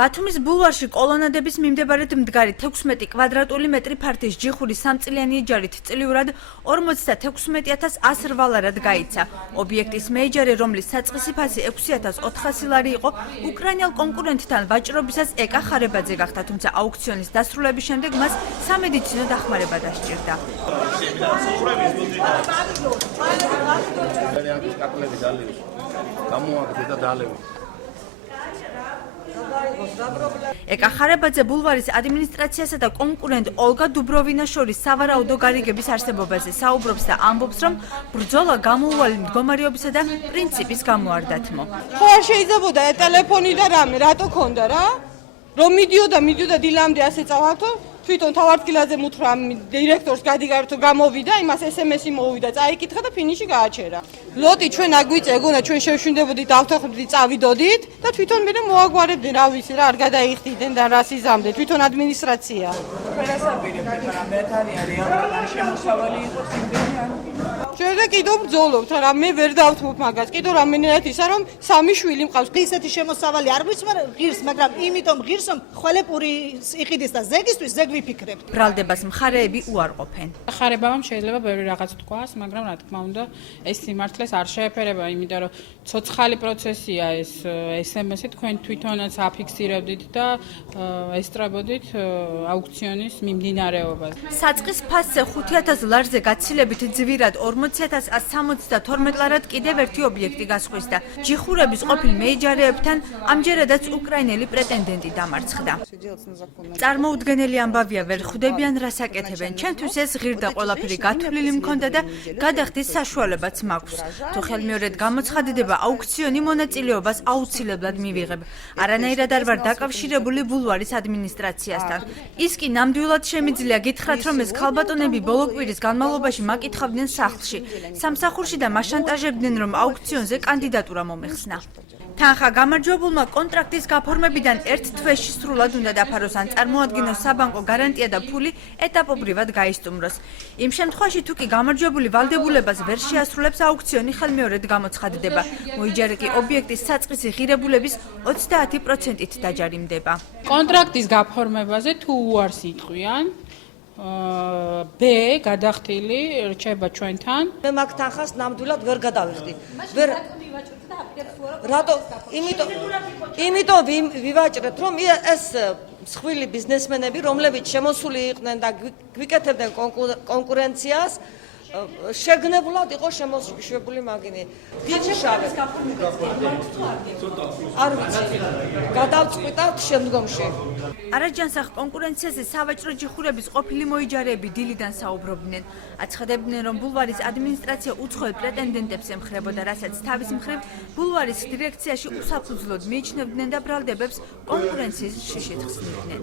ბათუმის ბულვარში კოლონადების მიმდებარედ მდგარი 16 კვადრატული მეტრი ფართის ჯიხური სამწლიანი იჯარით წლიურად 56,108 ლარად გაიცა. ობიექტის მეიჯარი, რომლის საწყისი ფასი 6,400 ლარი იყო, უკრაინელ კონკურენტთან ვაჭრობისას ეკა ხარებაძე გახდა, თუმცა აუქციონის დასრულების შემდეგ მას სამედიცინო დახმარება დასჭირდა. ეკა ხარებაძე ბულვარის ადმინისტრაციასა და კონკურენტ ოლგა დუბროვინას შორის სავარაუდო გარიგების არსებობაზე საუბრობს და ამბობს, რომ ბრძოლა გამოუვალი მდგომარეობისა და პრინციპის გამო არ დათმო. ხო არ შეიძლებოდა ტელეფონი და რამე, რატო ქონდა რა? რომ მიდიოდა დილამდე ასე წავართო, თვითონ თავარდკილაძე მუთხრა დირექტორს გადიგართო გამოვიდა, იმას SMS-ი მოვიდა, წაიკითხა და ფინიში გააჩერა. ლოტი ჩვენ აგვიწია, ეგონა ჩვენ შევშვინდებოდით, დავთანხმდით, წავიდოდით და თვითონ მე მოაგვარებდნენ, რა ვიცი რა, არ გადაიხდიდნენ და რას იზამდნენ, თვითონ ადმინისტრაცია. ფერასაპირებ, მაგრამ მეთანია რეალურად შემოსავალი იყო იმდენი ან ჩვენ და კიდევ ბრძოლობთ, რა მე ვერ დავთმობ მაგას. კიდევ რამენერად ისა რომ სამი შვილი მყავს. ისეთი შემოსავალი არ ღირს, მაგრამ იმიტომ ღირს, რომ ხველეპური იყიდეს და ზეგისთვის ზეგ ვიფიქრებთ. ბრალდებას მხარეები უარყოფენ. ხარებამ შეიძლება ბევრი რაღაც თქვას, მაგრამ რა თქმა უნდა, ეს სიმართლეს არ შეეფერება, იმიტომ რომ ცოცხალი პროცესია ეს SMS-ი თქვენ თვითონაც აფიქსირებდით და ესწრებოდით აუქციონის მიმდინარეობას. საწყის ფასზე 5,000 ლარზე გაცილებით ძვირად 40,172 ლარად კიდევ ერთი ობიექტი გასხვისდა. ჯიხურების ყოფილ მეიჯარეებთან ამჯერადაც უკრაინელი პრეტენდენტი დამარცხდა. წარმოუდგენელი ამბავია, ვერ ხვდებიან რას აკეთებენ. ჩემთვის ეს ღირდა ყველაფერი გათვლილი მქონდა და გადახდის საშუალებაც მაქვს. თუ ხელმეორედ გამოცხადდება აუქციონი, მონაწილეობას აუცილებლად მივიღებ. არანაირად არ ვარ დაკავშირებული ბულვარის ადმინისტრაციასთან. ის კი ნამდვილად შემიძლია გითხრათ, რომ ეს ქალბატონები ბოლო კვირის განმავლობაში მაკითხავდნენ სახლში, სამსახურში და მაშანტაჟებდნენ, რომ აუქციონზე კანდიდატურა მომეხსნა. თანხა გამარჯვებულმა კონტრაქტის გაფორმებიდან ერთ თვეში სრულად უნდა დაფაროს ან წარმოადგინოს საბანკო გარანტია და ფული ეტაპობრივად გაისტუმროს. იმ შემთხვევაში თუ კი გამარჯვებული ვალდებულებას ვერ შეასრულებს, აუქციონი ხელმეორედ გამოცხადდება. მოიჯარე კი ობიექტის საწყისი ღირებულების 30%-ით დაჯარიმდება. კონტრაქტის გაფორმებაზე თუ უარს იტყვიან, B გადახდილი რჩება ჩვენთან. მე მაგ თანხას ნამდვილად ვერ გადავიხდი. რატო? იმიტომ ვივაჭრეთ, რომ ეს მსხვილი ბიზნესმენები, რომლებიც შემოსული იყვნენ და გვიკეთებდნენ კონკურენციას, შეგნებულად იყო შემოშვებული მაგინი. გიჩშავეთ. არ ვიცი. გადავწყვიტავთ შემდგომში. არაჯანსაღ კონკურენციაზე სავაჭრო ჯიხურების ყოფილი მოიჯარეები დილიდან საუბრობდნენ. აცხადებდნენ, რომ ბულვარის ადმინისტრაცია უცხოელ პრეტენდენტებს ემხრებოდა, რასაც თავის მხრივ ბულვარის დირექციაში უსაფუძვლოდ მიიჩნევდნენ და ბრალდებებს კონკურენციის შიშით ხსნიდნენ.